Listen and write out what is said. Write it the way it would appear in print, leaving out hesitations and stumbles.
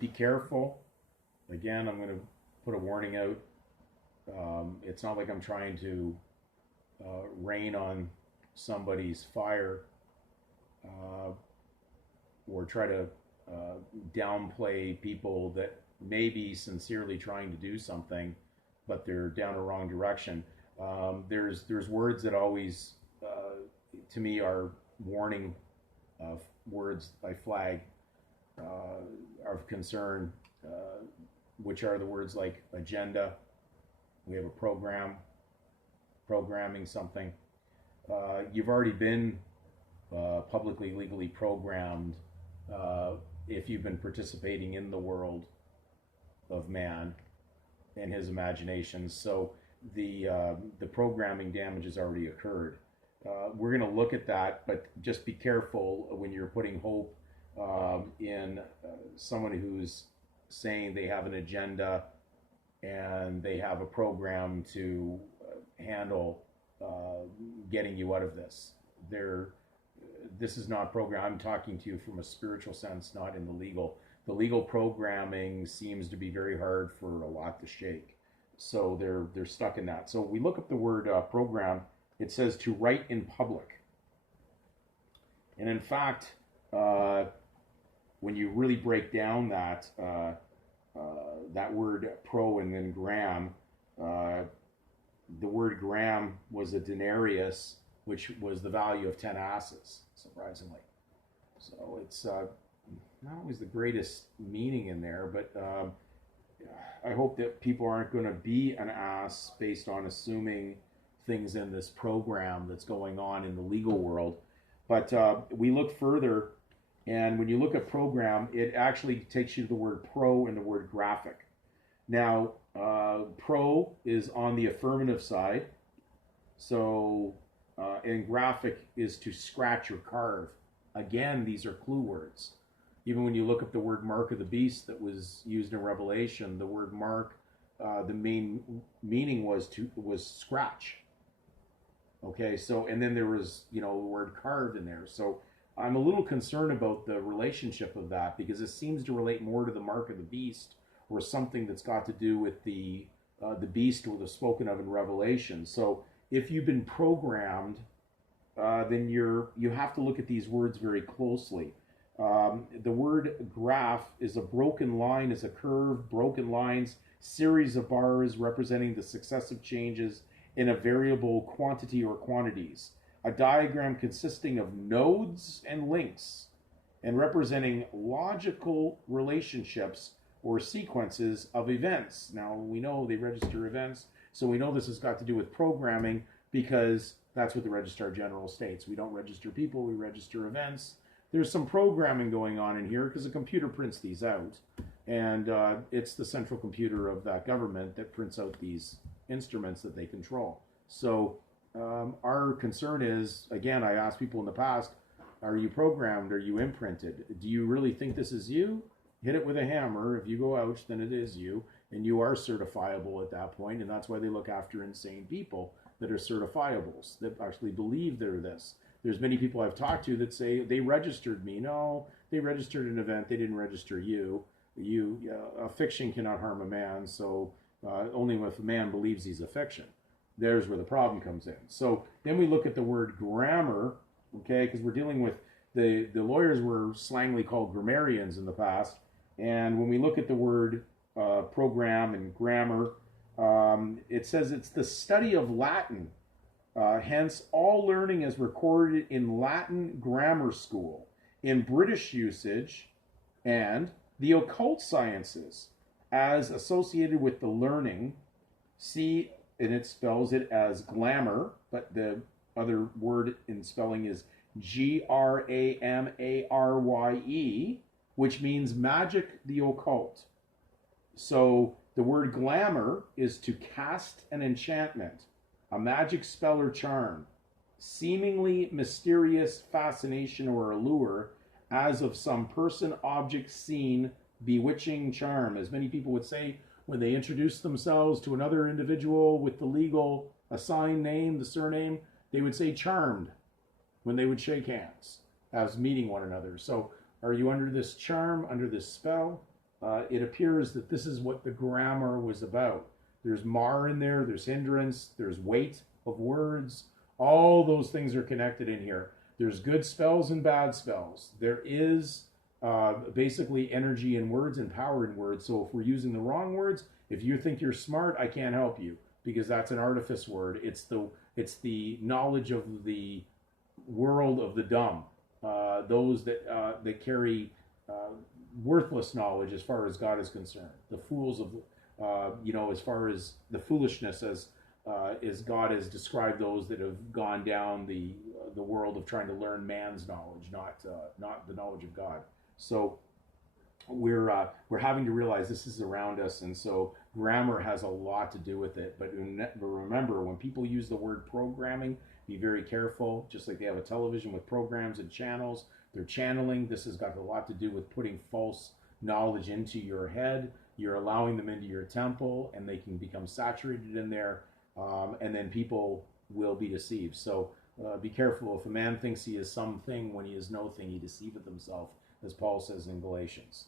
Be careful. Again, I'm going to put a warning out. It's not like I'm trying to rain on somebody's fire uh, or try to downplay people that may be sincerely trying to do something, but they're down a wrong direction. There's words that always, to me, are warning words I flag of concern, which are the words like agenda. We have a program, programming something. You've already been publicly, legally programmed uh, if you've been participating in the world of man and his imaginations. So the programming damage has already occurred. We're going to look at that, but just be careful when you're putting hope in someone who's saying they have an agenda and they have a program to handle getting you out of this. They're This is not program. I'm talking to you from a spiritual sense, not in the legal. The legal programming seems to be very hard for a lot to shake, so they're stuck in that. So we look up the word program. It says to write in public, and in fact, uh, when you really break down that word pro and then gram, uh, the word gram was a denarius, which was the value of 10 asses, surprisingly. So it's not always the greatest meaning in there, but I hope that people aren't going to be an ass based on assuming things in this program that's going on in the legal world. But we look further, and when you look at program, it actually takes you to the word pro and the word graphic. Now, pro is on the affirmative side, so and graphic is to scratch or carve. Again, these are clue words. Even when you look up the word mark of the beast that was used in Revelation, the word mark, the main meaning was scratch. Okay, so and then there was the word carved in there. So I'm a little concerned about the relationship of that because it seems to relate more to the mark of the beast or something that's got to do with the beast that was spoken of in Revelation. So if you've been programmed, then you have to look at these words very closely. The word graph is a broken line, is a curve, broken lines, series of bars representing the successive changes in a variable quantity or quantities. A diagram consisting of nodes and links and representing logical relationships or sequences of events. Now, we know they register events, so we know this has got to do with programming because that's what the Registrar General states. We don't register people, we register events. There's some programming going on in here because a computer prints these out, and it's the central computer of that government that prints out these instruments that they control. So our concern is, again, I asked people in the past, are you programmed? Are you imprinted? Do you really think this is you? Hit it with a hammer. If you go ouch, then it is you, and you are certifiable at that point, and that's why they look after insane people that are certifiables, that actually believe they're this. There's many people I've talked to that say they registered me. No, they registered an event. They didn't register you. A fiction cannot harm a man, so only if a man believes he's a fiction. There's where the problem comes in. So then we look at the word grammar, okay, because we're dealing with the lawyers were slangly called grammarians in the past, and when we look at the word program and grammar, it says it's the study of Latin. Hence, all learning is recorded in Latin grammar school, in British usage, and the occult sciences as associated with the learning. See, and it spells it as glamour, but the other word in spelling is Grammarye, which means magic, the occult. So the word glamour is to cast an enchantment, a magic spell or charm, seemingly mysterious fascination or allure, as of some person, object, scene, bewitching charm. As many people would say when they introduce themselves to another individual with the legal assigned name, the surname, they would say charmed when they would shake hands as meeting one another. So Are you under this charm, under this spell? It appears that this is what the grammar was about. There's mar in there, there's hindrance, there's weight of words. All those things are connected in here. There's good spells and bad spells. There is basically energy in words and power in words. So if we're using the wrong words, if you think you're smart, I can't help you because that's an artifice word. It's the knowledge of the world of the dumb. Those that carry worthless knowledge as far as God is concerned. The fools of as far as the foolishness as God has described those that have gone down the world of trying to learn man's knowledge, not the knowledge of God. So we're having to realize this is around us, and so grammar has a lot to do with it. But remember, when people use the word programming, be very careful. Just like they have a television with programs and channels, they're channeling. This has got a lot to do with putting false knowledge into your head. You're allowing them into your temple, and they can become saturated in there, and then people will be deceived. So be careful. If a man thinks he is something when he is no thing, he deceiveth himself, as Paul says in Galatians.